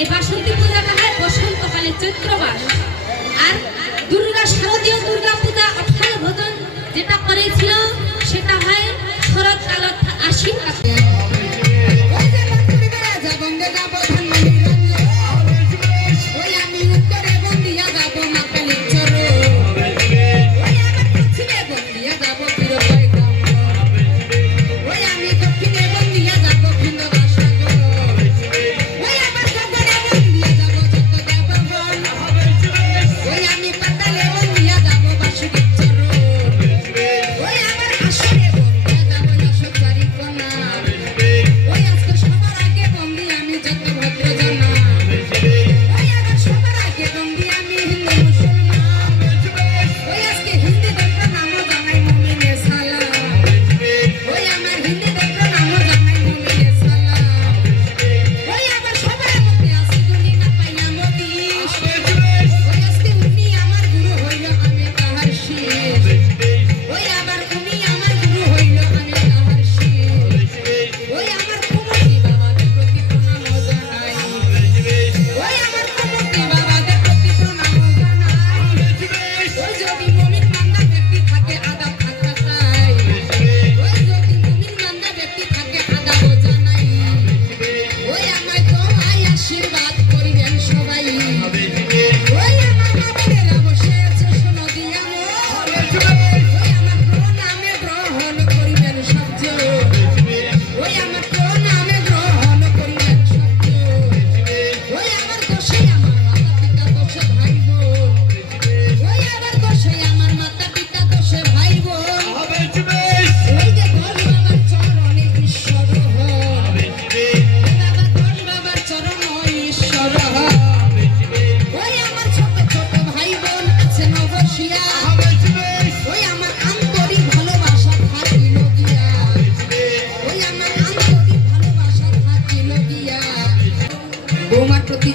এই বাসন্তী পূজাটা হয় বসন্তকালে চৈত্র মাস। আর দুর্গা শারদীয় দুর্গা পূজা অঠাল ভোজন যেটা করেছিল সেটা হয় শরৎকাল আশ্বিন মাসে।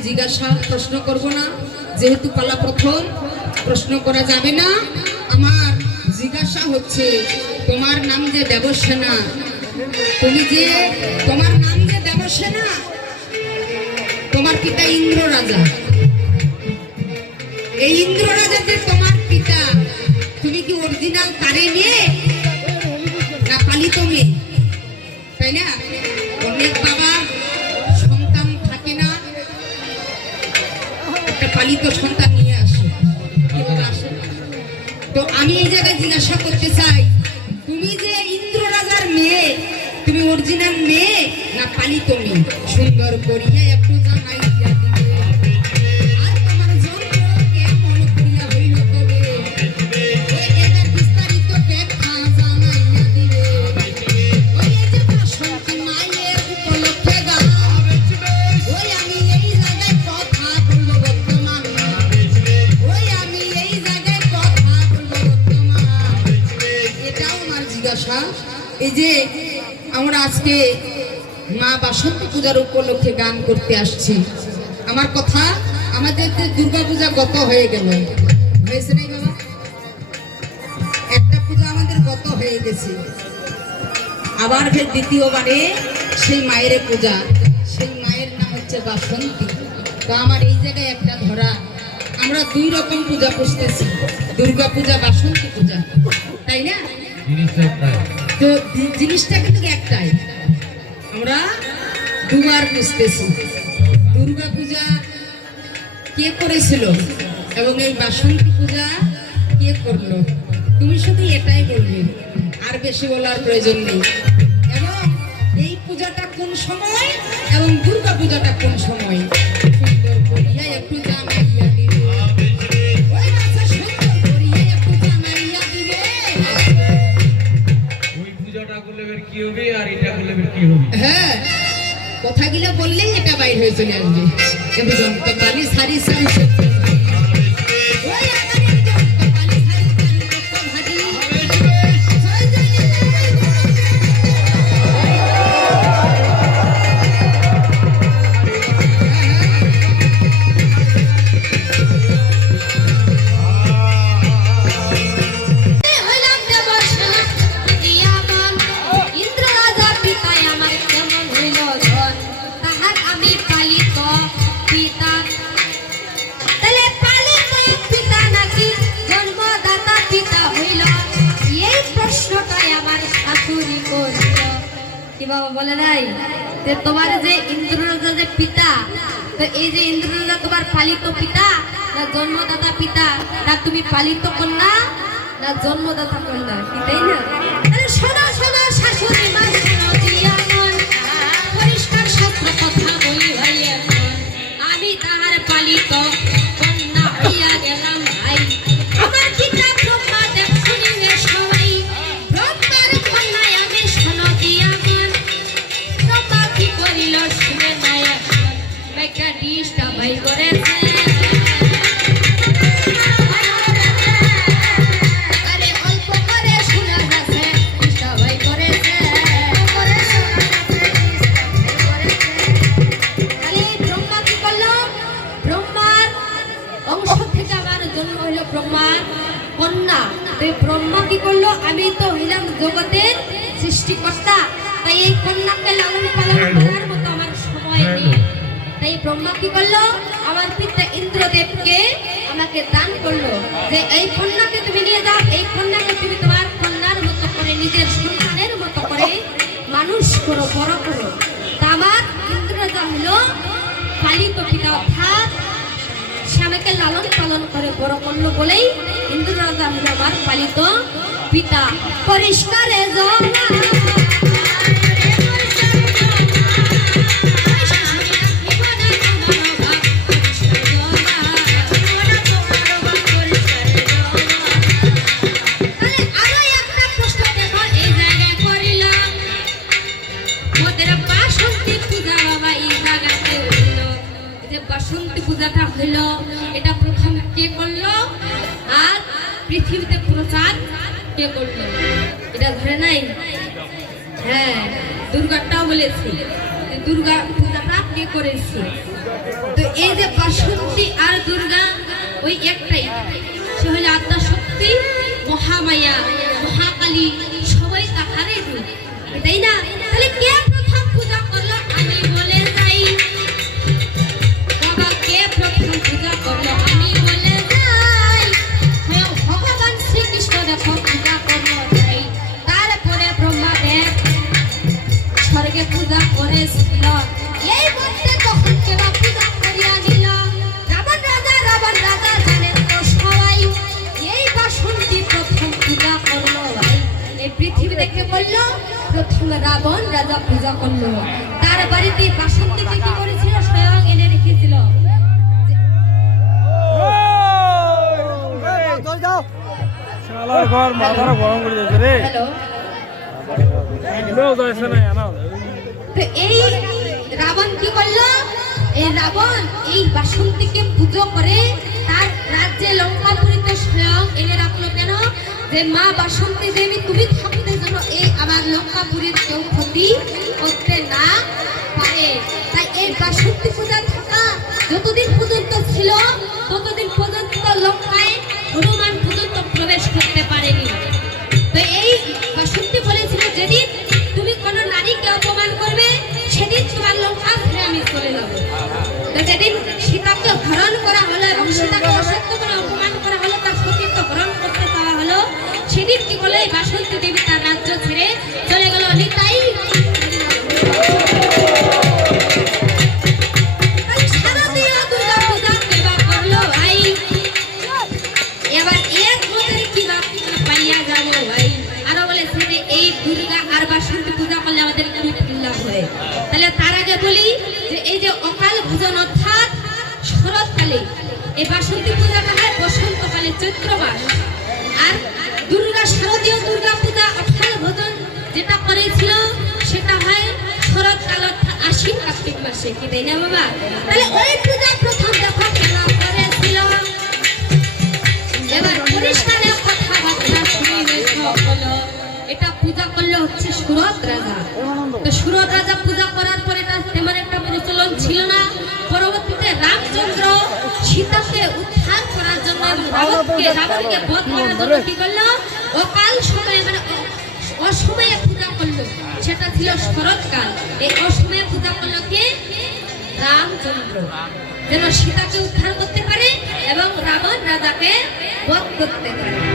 জিজ্ঞাসা প্রশ্ন করব না, যেহেতু পালা প্রথম প্রশ্ন করা যাবে না। আমার জিজ্ঞাসা হচ্ছে, তোমার নাম যে দেবসেনা, তোমার নাম যে দেবসেনা, তোমার পিতা ইন্দ্র রাজা। এই ইন্দ্র রাজা যে তোমার পিতা, তুমি কি অরিজিনাল তারে মেয়ে না পালিত মেয়ে? তাই না? অনেক বাবা সন্তান থাকে না, একটা পালিত সন্তান নিয়ে আসে। তো আমি এই জায়গায় জিজ্ঞাসা করতে চাই, তুমি যে ইন্দ্র রাজার মেয়ে, তুমি অরিজিনাল মেয়ে না পালিত মেয়ে? সুন্দর করিয়া একটু জানাই দিয়া দিবে। আর তোমার জন্ম কেমন করিয়া হইল তবে, এটার বিস্তারিত ব্যাখ্যা জানাইয়া দিবে। ওই যে বাসন্তী মায়ের উপলক্ষে গান, ওই আমি এই জায়গায় কথা বলবো বর্তমান, ওই আমি এই জায়গায় কথা বলবো বর্তমান। এটাও আমার জিজ্ঞাসা। এই যে আমরা আজকে মা বাসন্তী পূজার উপলক্ষে গান করতে আসছি, আমার কথা, আমাদের যে দুর্গা পূজা গত হয়ে গেল, হয়েছে নাই বাবা? একটা পূজা আমাদের গত হয়ে গেছে, আবার ফের দ্বিতীয়বারে সেই মায়ের পূজা। সেই মায়ের নাম হচ্ছে বাসন্তী। তো আমার এই জায়গায় একটা ধরা, আমরা দুই রকম পূজা পুষতেছি, দুর্গা পূজা, বাসন্তী পূজা, তাই না? তো জিনিসটা কিন্তু একটাই, আমরা দুবার পুষতেছি। দুর্গা পূজা কে করেছিল এবং এই বাসন্তী পূজা কে করলো? তুমি শুধু এটাই বলবে, আর বেশি বলার প্রয়োজন নেই। এবং এই পূজাটা কোন সময় এবং দুর্গা পূজাটা কোন সময়, সুন্দর করিয়া একটু জানাইয়া দিবে। ওই বাচ্চা সুন্দর করিয়া একটু জানাইয়া দিবে। ওই পূজাটা করলে কি হবে আর এটা করলে কি হবে? হ্যাঁ, কথাগুলো বললেই এটা বাইর হয়ে চলে আসবে। কিন্তু যন্ত্রপালি সারি সারি বাবা বলে নাই যে তোমার যে ইন্দ্ররাজা যে পিতা, তো এই যে ইন্দ্ররাজা তোমার পালিত পিতা না জন্মদাতা পিতা, না তুমি পালিত কন্যা না জন্মদাতা কন্যা, কি তাই না? তাহলে শোনো শোনো শাশুড়ি মা, শোনো জিয়া মন, পরিষ্কার শাস্ত্র কথা বলি ভাই এখন। আমি তাহার পালিত কন্যা হইয়া গেলাম ভাই। আমার পিতা ব্রহ্মা দেব শুনিবে সবাই, ব্রহ্মার কন্যায় আমি শোনো জিয়া মন। ব্রহ্মা কি করিল শুনে নাই এখন, একটা ডিশটা ভাই করেছে। আরে অল্প করে শোনা যাচ্ছে, ডিশটা ভাই করেছে। তাহলে ব্রহ্মা কি করলো? ব্রহ্মার অংশ থেকে আমার জন্ম হইল ব্রহ্মার কন্যা। তো এই ব্রহ্মা কি করলো? আমি তো হইলাম জগতের সৃষ্টিকর্তা, তাই এই কন্যাকে লালন পালন করার মতো আমার সময় নেই। তাই ব্রহ্মা কি করলো? আমার পিতা ইন্দ্রদেবকে আমাকে দান করলো যে এই কন্যাকে তুমি নিয়ে যাও, এই কন্যাকে তুমি তোমার কন্যার মতো করে নিজের সন্তানের মতো করে মানুষ করো, বড় করো। তা আমার ইন্দ্ররাজা হলো পালিত পিতা, অর্থাৎ সে আমাকে লালন পালন করে বড় করলো বলেই ইন্দ্ররাজা হলো আমার পালিত পিতা। পরিষ্কারে জমা বাসন্তী পূজাটা হইল, এটা প্রথম কে করলো আর পৃথিবীতে প্রচার কে করলো এটা ধরে নাই? হ্যাঁ, দুর্গাটাও বলেছি দুর্গা পূজাটা কে করেছে। তো এই যে বাসন্তী আর দুর্গা ওই একটাই, সে হলো আদ্যা শক্তি, মহামায়া, মহাকালী, সবাই তাহারে রূপ, তাই না? তাহলে কে প্রথম পূজা করলো? আমি বলে যাই বাবা, কে প্রথম পূজা করলো? আমি বলে যাই স্বয়ং ভগবান শ্রীকৃষ্ণ দেখো পূজা করলো। তাই তারপরে ব্রহ্মাদেব স্বর্গে পূজা করেছিল। এই মধ্যে তখন কেবা পূজা করিয়া নিল রাবণ রাজা জানেন তো সবাই, এই বাসন্তী প্রথম পূজা করলো ভাই। এই পৃথিবী দেখে বললো প্রথম রাবণ রাজা পূজা করলো, তার বাড়িতে বাসন্তীকে কি করেছিল? স্বয়ং এনে রেখেছিল। শালার ঘর মাথাটা গরম করে যাচ্ছে রে। হ্যালো, এগুলোও যাচ্ছে না জানো? তো এই রাবণ কি করলো? এই রাবণ এই বাসন্তীকে পুজো করে তার রাজ্যে লঙ্কাপুরীতে স্বয়ং এনে রাখলো। কেন? যে মা বাসন্তী দেবী তুমি থাকতে যেন এই আমার লঙ্কাপুরীর কেউ ক্ষতি করতে না পারে। তাই এই বাসন্তী পূজা থাকা যতদিন পর্যন্ত ছিল ততদিন পর্যন্ত লঙ্কায় হনুমান পর্যন্ত প্রবেশ করতে পারেনি। তো এই বাসন্তী বলেছিল যেদিন তুমি কোনো নারীকে অপমান করবে সেদিন তোমার লঙ্কা ছেড়ে আমি চলে যাব। তো যেদিন সীতাকে হরণ করা হলো এবং সীতাকে অসত্য করে অপমান করা হলো, তার সতীত্ব হরণ করতে চাওয়া হলো, সেদিন কি বলে বাসন্তী দেবী তার রাজ্য ছেড়ে চলে গেল। নিতাই শারদীয় দুর্গা পূজা কেবা করলো ভাই। এবার এক বছরে কি পাইয়া যাবো ভাই। আরো বলেছে যে এই দুর্গা আর বাসন্তী পূজা করলে আমাদের কি লাভ হয়। তাহলে তার আগে বলি যে এই যে অকাল ভোজন অর্থাৎ শরৎকালে এই বাসন্তী পূজাটা হয় বসন্তকালে চৈত্র মাস, আর দুর্গা শারদীয় দুর্গা পূজা অকাল ভোজন যেটা করেছিল সেটা হয় শরৎকাল অর্থাৎ আশ্বিন কার্তিক মাসে, কি তাই না বাবা? তাহলে ওই পূজা প্রথম দেখো কেন করেছিল। এবার পরিষ্কারে কথাবার্তা শুনে হলো এটা পূজা করলে হচ্ছে সুরত রাজা। তো সুরত রাজা পূজা করার পরে এটা তেমন একটা প্রচলন ছিল না। পরবর্তীতে রামচন্দ্র সীতাকে উদ্ধার করার জন্য রাবণকে বধ করার জন্য কি করলো? অকাল সময়ে মানে অসময়ে পূজা করলো, সেটা ছিল শরৎকাল। এই অসময়ে পূজা করলো কে? রামচন্দ্র, যেন সীতাকে উদ্ধার করতে পারে এবং রাবণ রাজাকে বধ করতে পারে।